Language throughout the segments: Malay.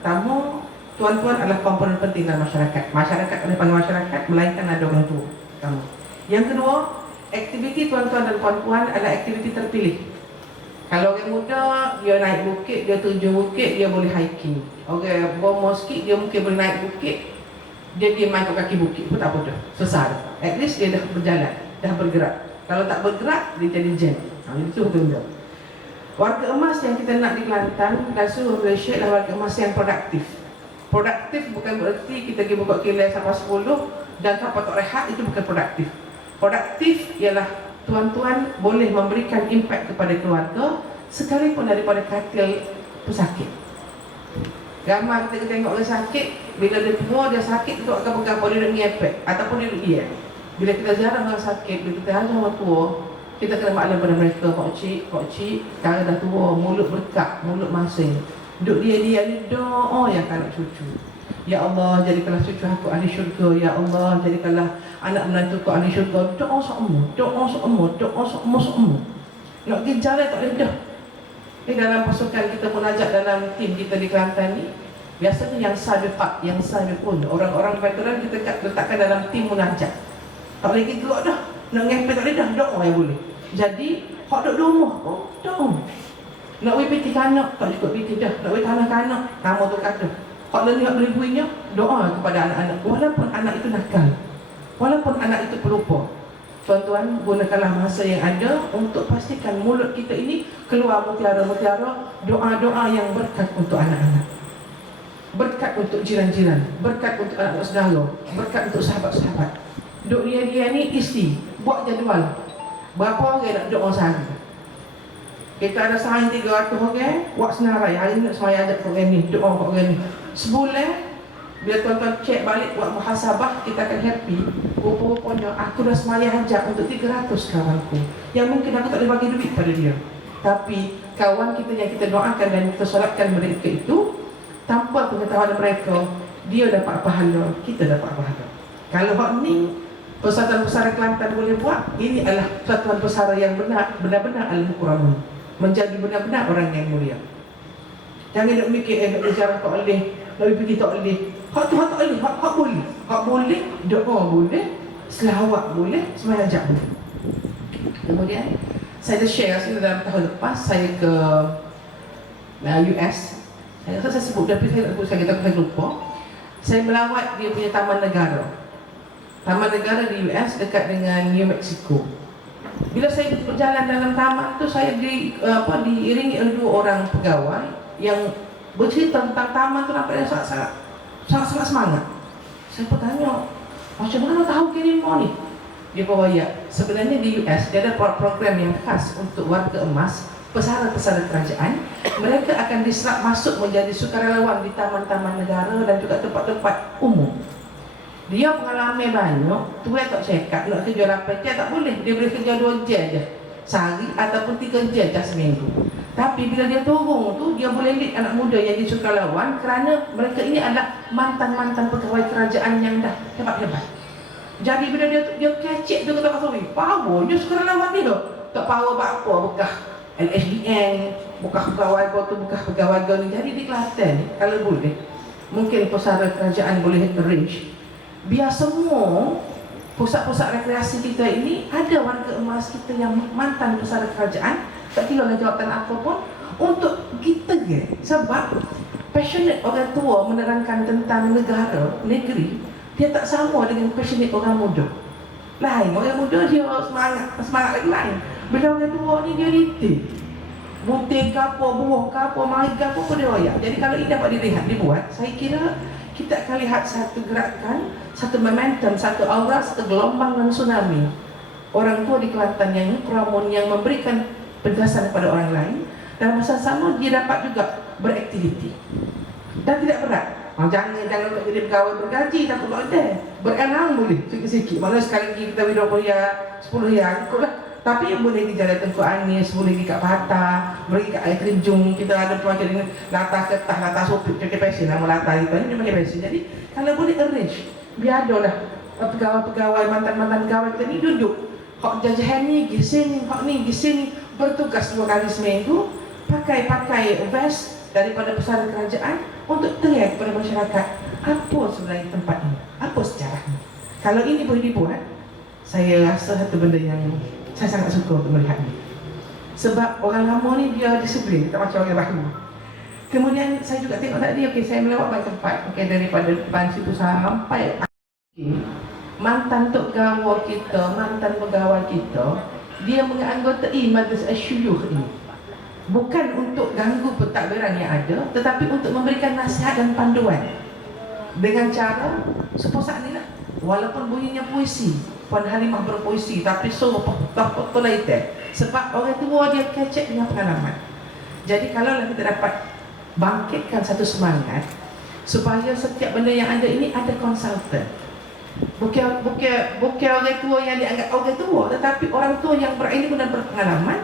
tamu, tuan-tuan adalah komponen penting dalam masyarakat. Masyarakat oleh panggil masyarakat, melainkan ada orang tua tamu. Yang kedua, aktiviti tuan-tuan dan puan-puan adalah aktiviti terpilih. Kalau orang muda, dia naik bukit, dia terjun bukit, dia boleh hiking. Orang bomo sikit, dia mungkin boleh naik bukit, dia main ke kaki bukit pun tak apa dah, selesai. At least dia dah berjalan, dah bergerak. Kalau tak bergerak, dia jadi jam. Itu betul-betul. Warga emas yang kita nak di Kelantan dan seluruh Malaysia adalah warga emas yang produktif. Produktif bukan berarti kita pergi buka kilai sampai 10 dan tanpa tak rehat, itu bukan produktif. Produktif ialah tuan-tuan boleh memberikan impak kepada keluarga sekalipun daripada katil pesakit. Ramai kita tengok orang sakit, bila dia tua, dia sakit, kita akan pegang dia nak ngepek ataupun dia duduk diam. Bila kita jarang orang sakit, bila kita ajar orang tua, kita kena maklum pada mereka, Pak Cik, sekarang dah tua, mulut berkak, mulut masing. Duduk dia ni doa yang anak cucu. Ya Allah, jadikanlah cucu aku ahli syurga. Ya Allah, jadikanlah anak menantu aku ahli syurga. Doa semua. Nak pergi jalan tak boleh dah. Dalam pasukan kita munajat dalam tim kita di Kelantan ni, biasanya yang sabiqat, yang sabiqun, orang-orang veteran kita letakkan dalam tim munajat. Tak boleh pergi keluar dah. Nak ngepek tak boleh dah, doa yang boleh. Jadi, hak duduk di rumah, doa. Nak pergi piti kanak, tak cukup piti dah. Nak pergi tanah kanak, nama tu kata. Hak lelih hak beribuinya, doa kepada anak-anak. Walaupun anak itu nakal, walaupun anak itu pelupa, tuan-tuan, gunakanlah masa yang ada untuk pastikan mulut kita ini keluar mutiara-mutiara, doa-doa yang berkat untuk anak-anak, berkat untuk jiran-jiran, berkat untuk anak saudara, berkat untuk sahabat-sahabat. Duk dia ni isi, buat jadual. Berapa orang nak doa sehari? Kita ada sehari 300 orang, buat senarai. Hari ni nak semaya ajak orang ni, doa kat orang ni. Sebulan, bila tuan-tuan cek balik buat muhasabah, kita akan happy. Rupa-rupanya aku dah semaya ajak untuk 300 kawanku, yang mungkin aku tak boleh bagi duit pada dia. Tapi kawan kita yang kita doakan dan kita solatkan mereka itu, tanpa pengetahuan mereka, dia dapat pahala, kita dapat pahala. Kalau hak ni Persatuan Pesara Kelantan boleh buat, ini adalah Persatuan Pesara yang benar-benar al-mukramun, menjadi benar-benar orang yang mulia. Jangan nak mikir nak berjarah tak boleh, nak pergi tak boleh. Hak tu hak tak boleh, hak boleh. Hak boleh, doa boleh, selawat boleh, sembahyang ajak boleh. Kemudian saya dah share dalam tahun lepas saya ke US. Saya rasa saya sebut, tapi saya tak sebut, saya lupa. Saya melawat dia punya taman negara. Taman negara di US dekat dengan New Mexico. Bila saya berjalan dalam taman tu, saya diiringi oleh 2 orang pegawai yang bercerita tentang taman tu, nampaknya sangat semangat. Saya bertanya, macam mana tahu kini mau ni? Dia bawa ya, sebenarnya di US dia ada program yang khas untuk warga emas, pesara-pesara kerajaan. Mereka akan diserap masuk menjadi sukarelawan di taman-taman negara dan juga tempat-tempat umum. Dia pengalaman banyak, tuan tak cakap nak kerja 8 jam tak boleh. Dia boleh kerja 2 jam je sehari ataupun 3 jam seminggu. Tapi bila dia turun tu, dia boleh lead anak muda yang di sukarelawan kerana mereka ini adalah mantan-mantan pegawai kerajaan yang dah hebat-hebat. Jadi bila dia kecek tu kata pasal, power, dia sukarelawan ni tu. Tak power apa, bekas LSDN, bekas pegawai tu, bekas pegawai ni. Jadi di Kelantan ni, kalau boleh, mungkin pesara kerajaan boleh arrange, biar semua pusat-pusat rekreasi kita ini ada warga emas kita yang mantan pesara kerajaan, tak kira lah jawatan apa pun, untuk kita ke. Sebab passionate orang tua menerangkan tentang negara, negeri, dia tak sama dengan passionate orang muda. Lain, orang muda dia semangat lagi lain. Bila orang tua ni dia riti, butir ke apa, buah ke apa, mari ke apa, dia royak. Jadi kalau ini dapat dilihat, dibuat, saya kira kita akan lihat satu gerakan, satu momentum, satu aura, satu gelombang dan tsunami. Orang tua di Kelantan yang pramun, yang memberikan penjelasan kepada orang lain, dan masa sama dia dapat juga beraktiviti dan tidak berat. Jangan untuk jadi pegawai bergaji, tak perlu ada. Berenang boleh, sikit-sikit. Maksudnya sekali lagi kita 20 riyal, 10 riyal, ikutlah. Tapi boleh di Jalan Tengku Anis, boleh di kat Patah, boleh di kat Air Terjun. Kita ada macam ni, latah ketah, latah sopit, pakai pesen, nama latah itu ni pakai pesen. Jadi kalau boleh arrange, biar ada lah pegawai-pegawai, mantan-mantan pegawai kita ni duduk. Hak jajahan ni, gising ni, hak ni, gising ni, bertugas 2 kali seminggu, pakai vest, daripada pesara kerajaan untuk teriak kepada masyarakat apa sebenarnya tempat ini, apa sejarahnya. Kalau ini boleh dibuat, saya rasa satu benda yang saya sangat suka untuk melihatnya. Sebab orang lama ni dia disiplin, tak macam orang baru. Kemudian saya juga tengok tadi, okey, saya melawat banyak tempat, okey, daripada depan situ sampai mantan tok gawa kita, mantan pegawai kita, dia menganggotai Majlis Asyuyukh ini. Bukan untuk ganggu pentadbiran yang ada, tetapi untuk memberikan nasihat dan panduan dengan cara seposak ni lah. Walaupun bunyinya puisi, Puan Halimah berpuisi, tapi so tolaite. Sebab orang tua dia kecek dengan pengalaman. Jadi kalaulah kita dapat bangkitkan satu semangat supaya setiap benda yang ada ini ada konsultan. Bukan orang tua yang dianggap orang tua, tetapi orang tua yang berilmu dan berpengalaman,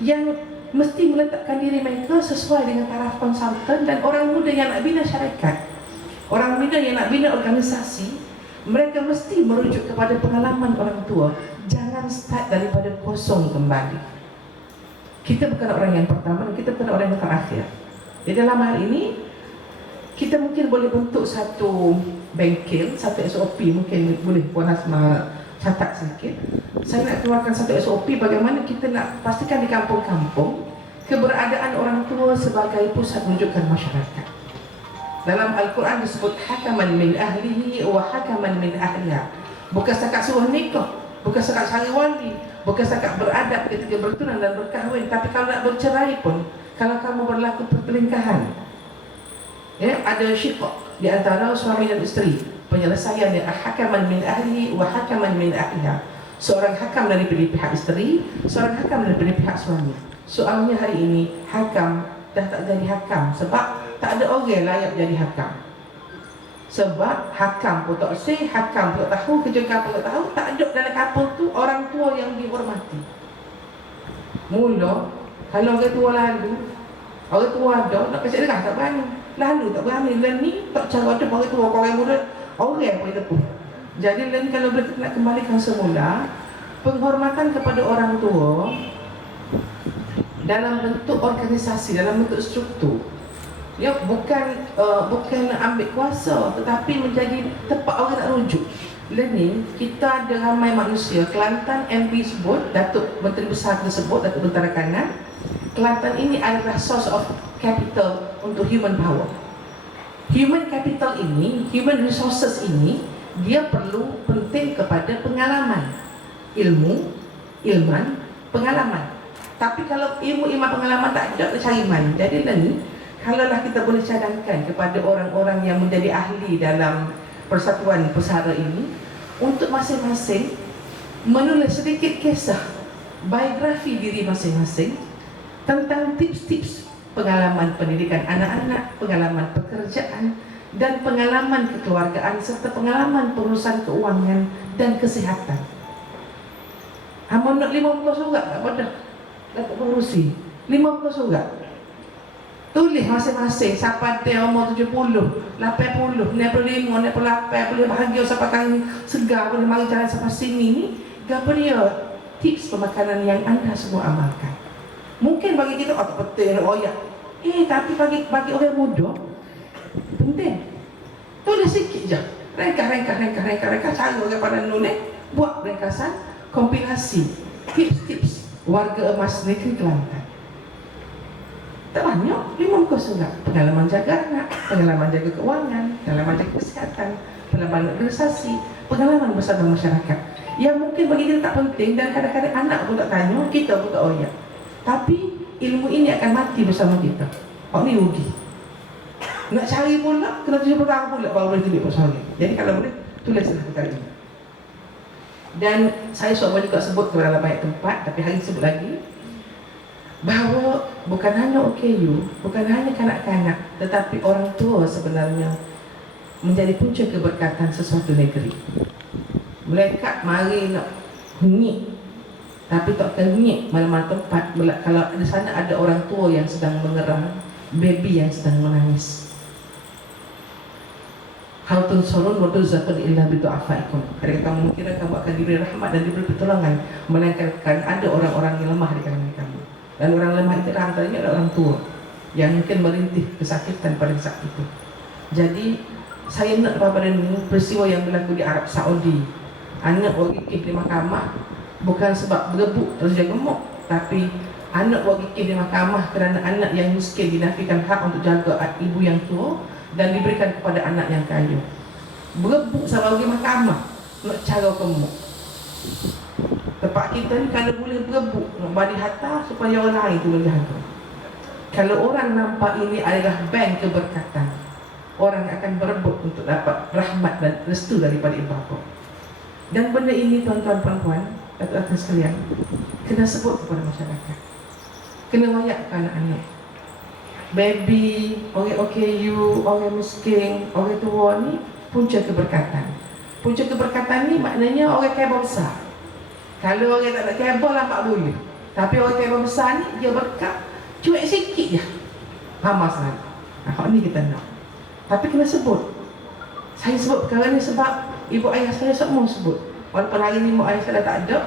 yang mesti meletakkan diri mereka sesuai dengan taraf konsultan. Dan orang muda yang nak bina syarikat, orang muda yang nak bina organisasi, mereka mesti merujuk kepada pengalaman orang tua. Jangan start daripada kosong kembali. Kita bukan orang yang pertama, kita bukan orang yang terakhir. Di dalam hal ini, kita mungkin boleh bentuk satu bengkel, satu SOP. Mungkin boleh Puan Hasma catat sikit. Saya nak keluarkan satu SOP bagaimana kita nak pastikan di kampung-kampung keberadaan orang tua sebagai pusat rujukan masyarakat. Dalam Al-Quran disebut hakaman min ahlihi wa hakaman min ahliha. Bukan setakat suruh nikah, bukan setakat cari wali, bukan setakat beradab ketika bertunang dan berkahwin, tapi kalau nak bercerai pun, kalau kamu berlaku pertelingkahan, ya, ada syiqaq di antara suami dan isteri, penyelesaian yang hakaman min ahlihi wa hakaman min ahliha. Seorang hakam dari pihak isteri, seorang hakam dari pihak suami. Soalnya hari ini hakam dah tak jadi hakam sebab tak ada orang layak jadi hakam. Sebab hakam pun tak say, hakam pun tak tahu, kerja kapal tak tahu, tak ada dalam kapal tu orang tua yang dihormati. Mula, kalau orang tua lalu, orang tua ada, nak kasih derah tak berani. Lalu tak berani, dan ni tak cara ada orang tua, orang muda, orang boleh tepuh. Jadi dan kalau kita nak kembalikan semula, penghormatan kepada orang tua dalam bentuk organisasi, dalam bentuk struktur, ya, bukan ambil kuasa, tetapi menjadi tempat orang nak rujuk. Learning, kita ada ramai manusia. Kelantan MB sebut, Datuk Menteri Besar tersebut, Datuk Bentara Kanan, Kelantan ini adalah source of capital untuk human power. Human capital ini, human resources ini, dia perlu penting kepada pengalaman, ilmu, ilman, pengalaman. Tapi kalau ilmu, ilmu, pengalaman tak ada, nak cari mana? Jadi ni, kalaulah kita boleh cadangkan kepada orang-orang yang menjadi ahli dalam persatuan pesara ini, untuk masing-masing menulis sedikit kisah biografi diri masing-masing tentang tips-tips pengalaman pendidikan anak-anak, pengalaman pekerjaan, dan pengalaman kekeluargaan, serta pengalaman pengurusan keuangan dan kesihatan. Amun nak 50 surat tak pada dapat pengurusi 50 surat. Tulis masing-masing siapa dia umur 70, 80, 65, 68, boleh bahagia sampai kali segar, boleh mari jalan sampai sini ni. Apa dia tips pemakanan yang anda semua amalkan? Mungkin bagi kita tak penting, oh ya. Tapi bagi orang muda penting. Tulis sikit je. Ringkas cara orang pada nulis, buat ringkasan kompilasi tips-tips warga emas negeri Kelantan. Tak banyak, 50 surat. Pengalaman jaga anak, pengalaman jaga keuangan, pengalaman jaga kesihatan, pengalaman organisasi, pengalaman bersama masyarakat. Yang mungkin bagi kita tak penting, dan kadang-kadang anak pun tak tanya, kita pun tak oyak. Tapi ilmu ini akan mati bersama kita. Oh, ni rugi. Nak cari pula, kena 70 tahun pula baru boleh tulis pasal ni. Jadi kalau boleh, tulislah perkara ini. Dan saya sudah juga sebut kepada banyak tempat, tapi hari ini sebut lagi, bahawa bukan hanya OKU, bukan hanya kanak-kanak, tetapi orang tua sebenarnya menjadi punca keberkatan sesuatu negeri. Mereka mari nak hunyik, tapi tak kehunyik mana-mana tempat. Kalau di sana ada orang tua yang sedang mengerang, baby yang sedang menangis. Hal tunsurun wa turzaqun illa bidu'afaikum. Ketika kamu mengira kamu akan diberi rahmat dan diberi pertolongan, melainkan ada orang-orang yang lemah di kalangan kamu. Dan orang lemah itu antaranya adalah orang tua. yang mungkin merintih kesakitan pada saat itu. Jadi saya nak pada ini peristiwa yang berlaku di Arab Saudi. Anak wakil di mahkamah bukan sebab berebut terus dia gemuk, tapi anak wakil di mahkamah kerana anak yang miskin dinafikan hak untuk jaga ibu yang tua dan diberikan kepada anak yang kaya. Berebut sama pergi mahkamah nak cara gemuk. Tempat kita ni kalau boleh berebut nak bagi harta supaya orang lain tu boleh jaga. Kalau orang nampak ini adalah bank keberkatan, orang akan berebut untuk dapat rahmat dan restu daripada ibu bapa. Dan benda ini tuan-tuan perempuan, tuan-tuan sekalian, kena sebut kepada masyarakat, kena wayak ke anak-anak. Baby, orang OKU, orang miskin, orang tua ni punca keberkatan. Punca keberkatan ni maknanya orang kaya besar. Kalau orang tak nak kaya lambat boleh, tapi orang kaya besar ni dia berkat cuek sikit je hamas lagi. Hak ni kita nak, tapi kena sebut. Saya sebut perkara ni sebab ibu ayah saya semua sebut. Walaupun hari ni ibu ayah saya dah tak ada,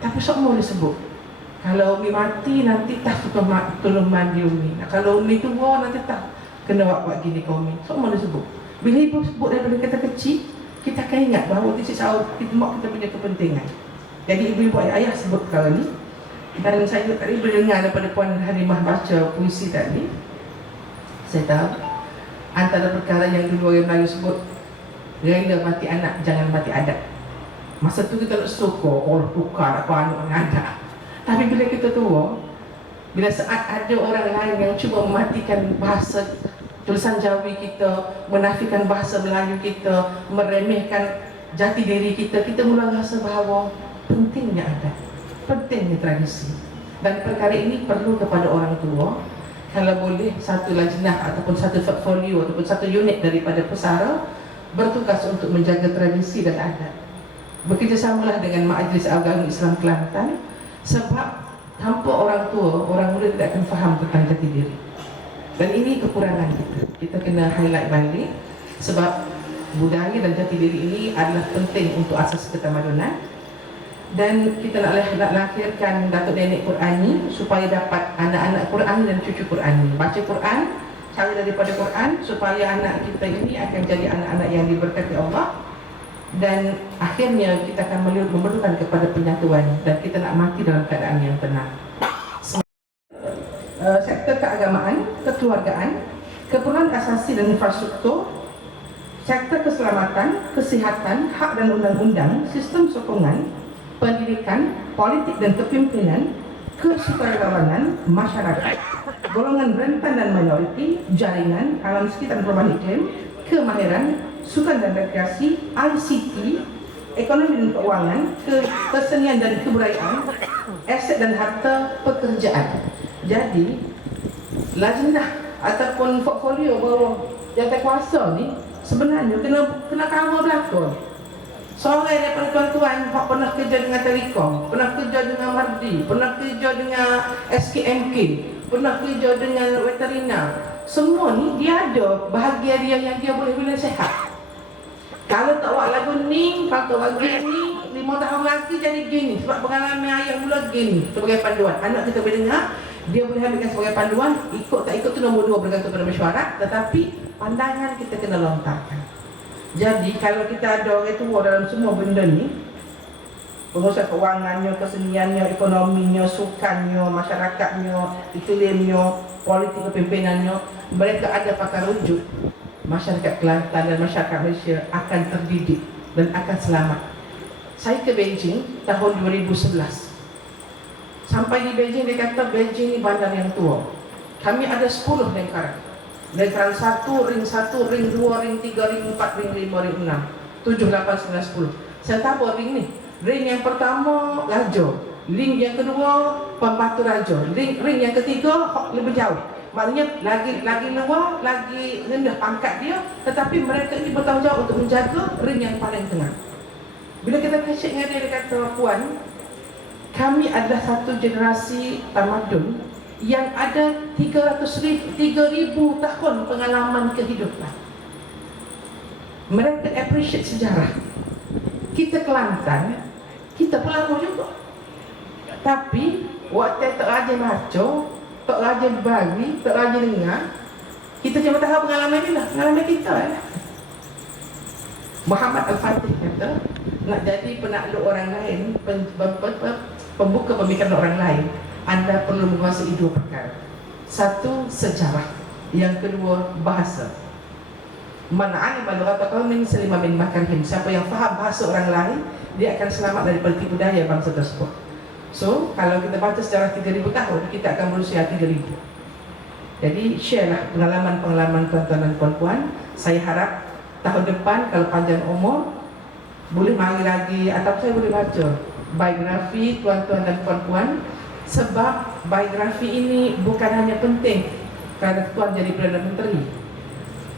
tapi semua dia sebut. Kalau Umi mati nanti tak tolong mandi Umi. Kalau Umi tua nanti tak kena buat gini ke Umi. Semua dia sebut. Bila ibu sebut daripada kita kecil, kita akan ingat bahawa itu sahur kita mak kita punya kepentingan. Jadi ibu-ibu ayah sebut perkara ni. Dan saya tadi mendengar daripada Puan Halimah baca puisi tadi, saya tahu antara perkara yang dulu orang Melayu sebut, rela mati anak, jangan mati adat. Masa tu kita nak syukur, orang tukar apa anak adat. Tapi bila kita tua, bila saat ada orang lain yang cuba mematikan bahasa tulisan Jawi kita, menafikan bahasa Melayu kita, meremehkan jati diri kita, kita mula rasa bahawa pentingnya adat, pentingnya tradisi. Dan perkara ini perlu kepada orang tua. Kalau boleh satu lajnah ataupun satu portfolio ataupun satu unit daripada pesara bertugas untuk menjaga tradisi dan adat. Bekerjasamalah dengan Majlis Agama Islam Kelantan, sebab tanpa orang tua, orang muda tidak akan faham tentang jati diri. Dan ini kekurangan kita. Kita kena highlight balik, sebab budaya dan jati diri ini adalah penting untuk asas ketamadunan. Dan kita nak lahirkan Datuk Nenek Qurani supaya dapat anak-anak Qurani dan cucu Qurani. Baca Quran, cara daripada Quran, supaya anak kita ini akan jadi anak-anak yang diberkati Allah. Dan akhirnya kita akan memerlukan kepada penyatuan, dan kita nak mati dalam keadaan yang tenang. Sektor keagamaan, kekeluargaan, keperluan asasi dan infrastruktur, sektor keselamatan, kesihatan, hak dan undang-undang, sistem sokongan, pendidikan, politik dan kepimpinan, kesukarelawanan, masyarakat, golongan rentan dan minoriti, jaringan, alam sekitar dan perubahan iklim, kemahiran, sukan dan rekreasi, ICT, ekonomi dan keuangan, kesenian dan kebudayaan, aset dan harta pekerjaan. Jadi, lajnah ataupun portfolio bawah jawatankuasa ni sebenarnya kena cover belakang. Seorang daripada tuan-tuan yang pernah kerja dengan Telekom, pernah kerja dengan Mardi, pernah kerja dengan SKMK, pernah kerja dengan veterina, semua ni dia ada bahagia dia yang dia boleh bila sehat. Kalau tak buat lagu ni, kalau tak buat gini, 5 tahun lagi jadi gini. Sebab pengalaman ayah mula gini sebagai panduan. Anak kita boleh dengar, dia boleh ambilkan sebagai panduan. Ikut tak ikut tu nombor 2 bergantung pada mesyuarat. Tetapi pandangan kita kena lontarkan. Jadi kalau kita ada orang tua dalam semua benda ni, pengurusan keuangannya, keseniannya, ekonominya, sukannya, masyarakatnya, iklimnya, politik kepimpinannya, mereka ada pakar rujuk, masyarakat Kelantan dan masyarakat Malaysia akan terdidik dan akan selamat. Saya ke Beijing tahun 2011. Sampai di Beijing, dia kata Beijing ni bandar yang tua. Kami ada 10 lingkaran. Lingkaran 1, ring 1, ring 2, ring 3, ring 4, ring 5, ring 6, 7, 8, 9, 10. Saya tahu ring ni. Ring yang pertama Raja, ring yang kedua Pembatu Raja, ring yang ketiga lebih jauh. Maknanya lagi luar, lagi rendah pangkat dia, tetapi mereka ini bertanggungjawab untuk menjaga ring yang paling tengah. Bila kita kecil dengan dia kata, Puan, kami adalah satu generasi tamadun yang ada 3,000 tahun pengalaman kehidupan. Mereka appreciate sejarah. Kita Kelantan, kita pun lama juga. Tapi waktu tak ada baca, tak rajin bagi, tak rajin dengar. Kita cuma tahu pengalaman ni lah, pengalaman kita lah. Muhammad Al-Fatih kata, nak jadi penakluk orang lain, pembuka pemikiran orang lain, anda perlu menguasai dua perkara. Satu, sejarah. Yang kedua, bahasa. Man 'alima lughata qaumin salima min makrihim. Siapa yang faham bahasa orang lain, dia akan selamat daripada tipu daya bangsa tersebut. So, kalau kita baca sejarah 3,000 tahun, kita akan berusia 3,000. Jadi, share lah pengalaman-pengalaman tuan-tuan dan puan-puan. Saya harap tahun depan kalau panjang umur, boleh mari lagi atau saya boleh baca biografi tuan-tuan dan puan-puan. Sebab biografi ini bukan hanya penting kerana tuan jadi Perdana Menteri.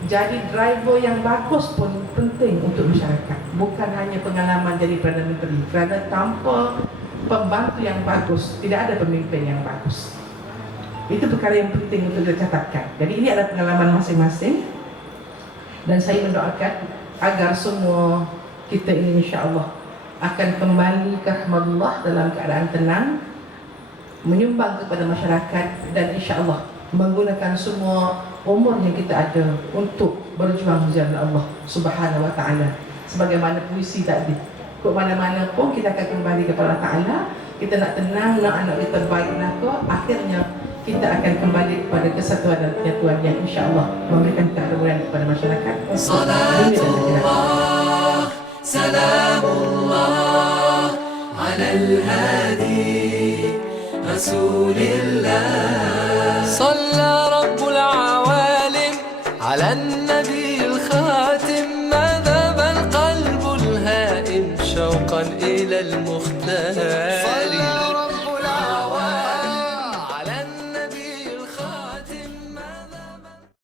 Jadi driver yang bagus pun penting untuk masyarakat. Bukan hanya pengalaman jadi Perdana Menteri. Kerana tanpa pembantu yang bagus, tidak ada pemimpin yang bagus. Itu perkara yang penting untuk dicatatkan. Jadi ini adalah pengalaman masing-masing. Dan saya mendoakan agar semua kita ini insya-Allah akan kembali ke rahmatullah dalam keadaan tenang, menyumbang kepada masyarakat dan insya-Allah menggunakan semua umur yang kita ada untuk berjuang di jalan Allah Subhanahu wa taala. Sebagaimana puisi tadi, ke mana-mana pun kita akan kembali kepada Allah Taala. Kita nak tenang, nak anak kita baik nak akhirnya kita akan kembali kepada kesatuan dan penyatuan yang insya-Allah memberikan keharmonian kepada masyarakat. Salatullah, salamullah ala al-hadi Rasulillah. Salla Rabbul Awalim ala an-nabi